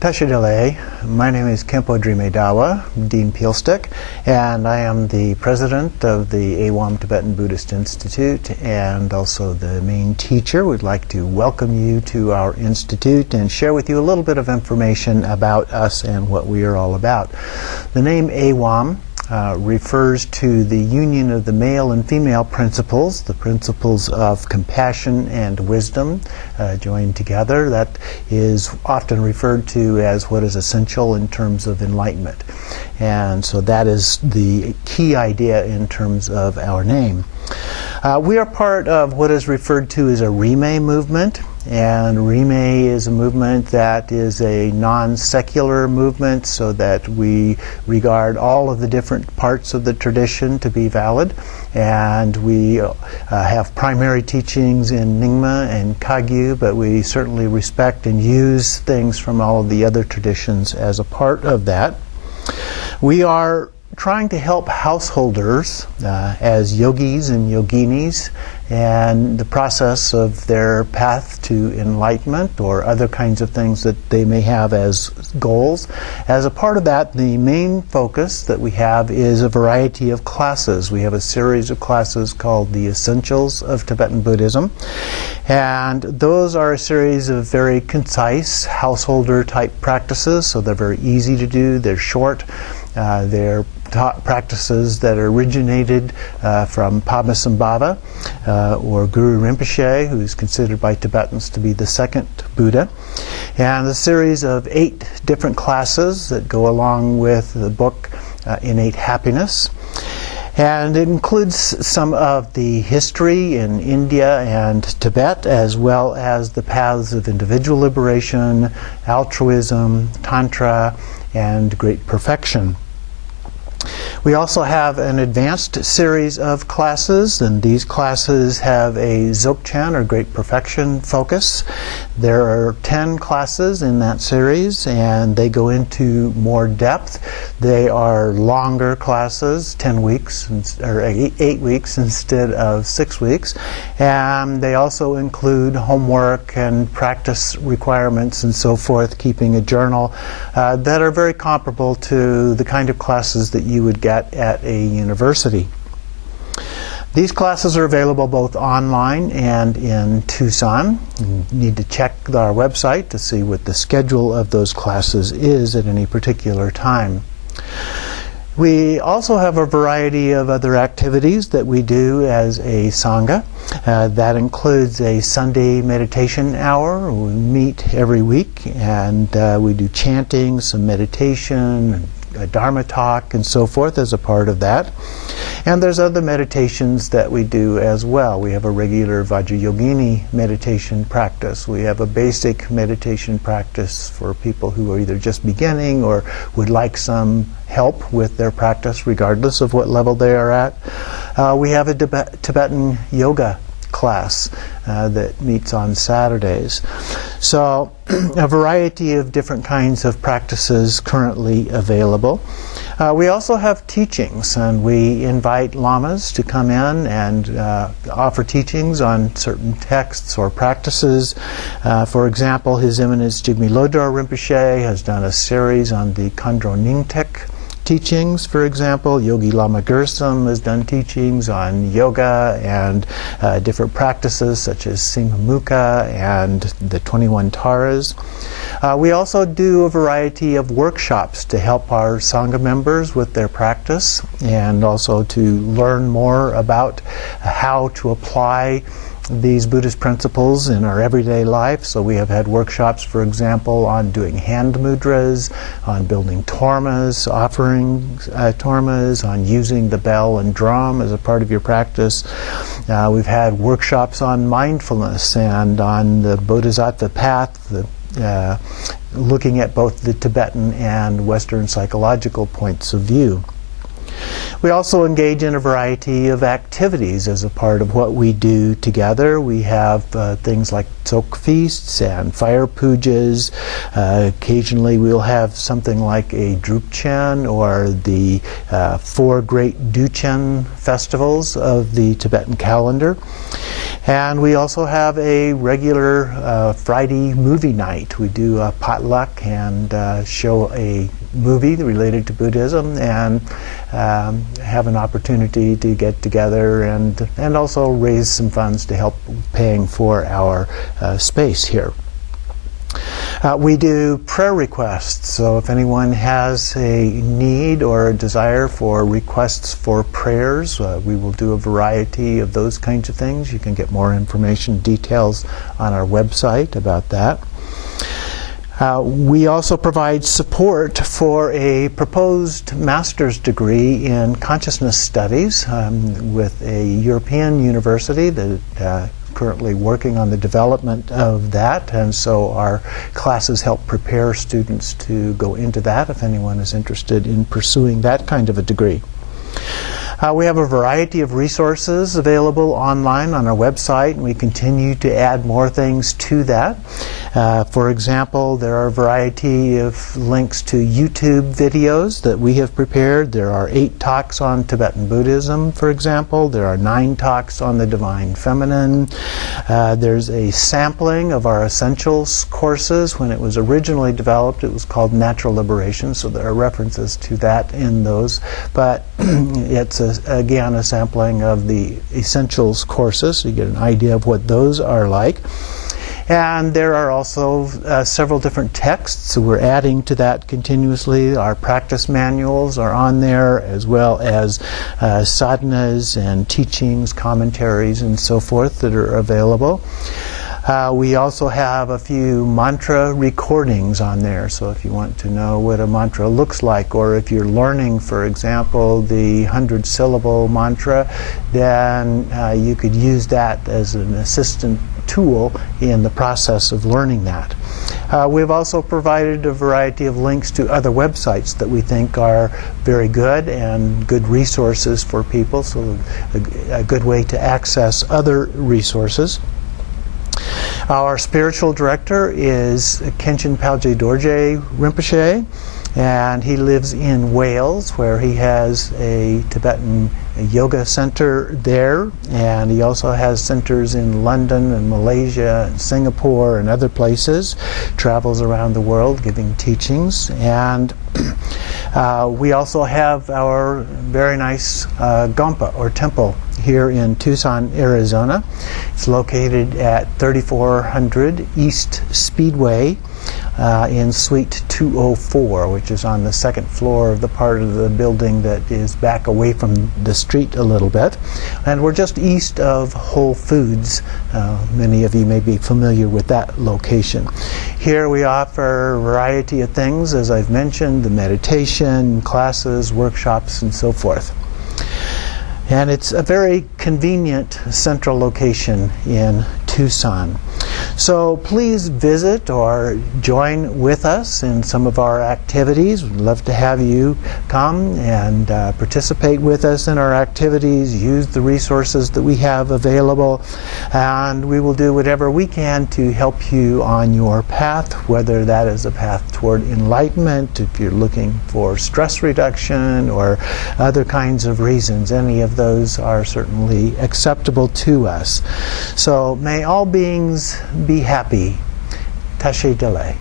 Tashidele. My name is Kempo Drimedawa, Dean Peelstick, and I am the president of the Awam Tibetan Buddhist Institute and also the main teacher. We'd like to welcome you to our institute and share with you a little bit of information about us and what we are all about. The name Awam refers to the union of the male and female principles, the principles of compassion and wisdom joined together. That is often referred to as what is essential in terms of enlightenment. And so that is the key idea in terms of our name. We are part of what is referred to as a Rime movement. And Rime is a movement that is a non-secular movement, so that we regard all of the different parts of the tradition to be valid. And we have primary teachings in Nyingma and Kagyu, but we certainly respect and use things from all of the other traditions as a part of that. We are trying to help householders as yogis and yoginis and the process of their path to enlightenment or other kinds of things that they may have as goals. As a part of that, the main focus that we have is a variety of classes. We have a series of classes called the Essentials of Tibetan Buddhism, and those are a series of very concise householder type practices, so they're very easy to do, they're short, they're practices that originated from Padmasambhava or Guru Rinpoche, who is considered by Tibetans to be the second Buddha, and a series of 8 different classes that go along with the book Innate Happiness. And it includes some of the history in India and Tibet, as well as the paths of individual liberation, altruism, tantra, and great perfection. We also have an advanced series of classes, and these classes have a Dzogchen, or Great Perfection, focus. There are 10 classes in that series, and they go into more depth. They are longer classes, 10 weeks, or 8 weeks instead of 6 weeks. And they also include homework and practice requirements and so forth, keeping a journal, that are very comparable to the kind of classes that you would get at a university. These classes are available both online and in Tucson. You need to check our website to see what the schedule of those classes is at any particular time. We also have a variety of other activities that we do as a Sangha. That includes a Sunday meditation hour. We meet every week, and we do chanting, some meditation, a Dharma talk, and so forth as a part of that. And there's other meditations that we do as well. We have a regular Vajrayogini meditation practice. We have a basic meditation practice for people who are either just beginning or would like some help with their practice, regardless of what level they are at. We have a Tibetan yoga class that meets on Saturdays. So a variety of different kinds of practices currently available. We also have teachings, and we invite lamas to come in and offer teachings on certain texts or practices. For example, His Eminence Jigme Lodro Rinpoche has done a series on the Khandro Nyingtik teachings, for example. Yogi Lama Gersum has done teachings on yoga and different practices such as Singhamukha and the 21 Taras. We also do a variety of workshops to help our Sangha members with their practice, and also to learn more about how to apply these Buddhist principles in our everyday life. So we have had workshops, for example, on doing hand mudras, on building tormas, offering tormas, on using the bell and drum as a part of your practice. We've had workshops on mindfulness and on the Bodhisattva path, looking at both the Tibetan and Western psychological points of view. We also engage in a variety of activities as a part of what we do together. We have things like tsok feasts and fire pujas. Occasionally we'll have something like a Drupchen or the 4 great Duchen festivals of the Tibetan calendar. And we also have a regular Friday movie night. We do a potluck and show a movie related to Buddhism, and have an opportunity to get together and also raise some funds to help paying for our space here. We do prayer requests, so if anyone has a need or a desire for requests for prayers, we will do a variety of those kinds of things. You can get more information, details on our website about that. We also provide support for a proposed master's degree in consciousness studies with a European university that currently working on the development of that, and so our classes help prepare students to go into that if anyone is interested in pursuing that kind of a degree. We have a variety of resources available online on our website, and we continue to add more things to that. For example, there are a variety of links to YouTube videos that we have prepared. There are 8 talks on Tibetan Buddhism, for example. There are 9 talks on the Divine Feminine. There's a sampling of our Essentials courses. When it was originally developed, it was called Natural Liberation, so there are references to that in those. But it's, again, a sampling of the Essentials courses, so you get an idea of what those are like. And there are also several different texts, so we're adding to that continuously. Our practice manuals are on there, as well as sadhanas and teachings, commentaries, and so forth that are available. We also have a few mantra recordings on there, so if you want to know what a mantra looks like, or if you're learning, for example, the 100-syllable mantra, then you could use that as an assistant tool in the process of learning that. We've also provided a variety of links to other websites that we think are very good and good resources for people, so a good way to access other resources. Our spiritual director is Khenchen Palje Dorje Rinpoche, and he lives in Wales, where he has a Tibetan yoga center there, and he also has centers in London and Malaysia and Singapore and other places. Travels around the world giving teachings. And we also have our very nice Gompa, or temple, here in Tucson, Arizona. It's located at 3400 East Speedway in Suite 204, which is on the second floor of the part of the building that is back away from the street a little bit. And we're just east of Whole Foods. Many of you may be familiar with that location. Here we offer a variety of things, as I've mentioned, the meditation, classes, workshops, and so forth. And it's a very convenient central location in Tucson. So please visit or join with us in some of our activities. We'd love to have you come and participate with us in our activities, use the resources that we have available, and we will do whatever we can to help you on your path, whether that is a path toward enlightenment, if you're looking for stress reduction, or other kinds of reasons. Any of those are certainly acceptable to us. So may all beings be happy. Tashi Dele.